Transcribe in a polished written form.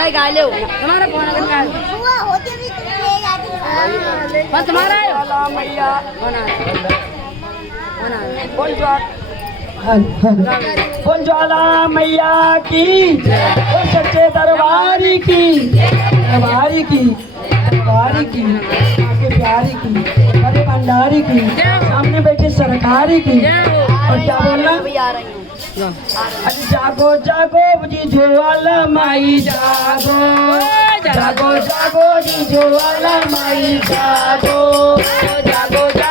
भाई गा लो तुम्हारा फोन अगर का होती भी तुम ले जाती बस तुम्हारा है ज्वाला मैया बना बोल ज्वाला मैया की बोल सच्चे दरबारी की दरबारी की दरबारी की आगे प्यारी की बड़े भंडारी की सामने बैठे सरकारी की और क्या बोलना आ रही हूँ अरे जागो जागो जी ज्वाला माई जागो जागो जागो जी ज्वाला माई जागो जागो जागो